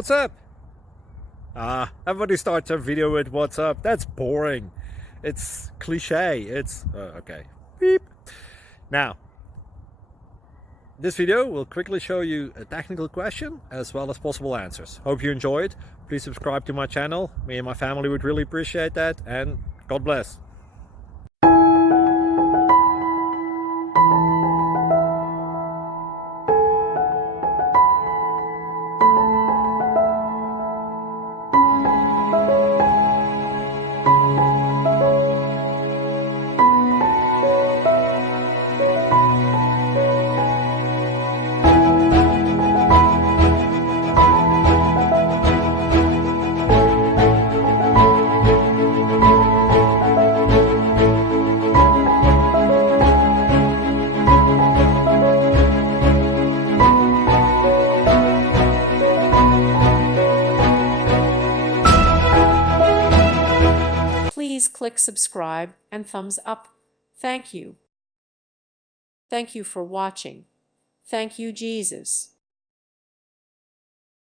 What's up? Everybody starts their video with what's up. That's boring. It's cliche. It's okay. Beep. Now, this video will quickly show you a technical question as well as possible answers. Hope you enjoyed. Please subscribe to my channel. Me and my family would really appreciate that, and God bless. Please click subscribe and thumbs up. Thank you. Thank you for watching. Thank you, Jesus.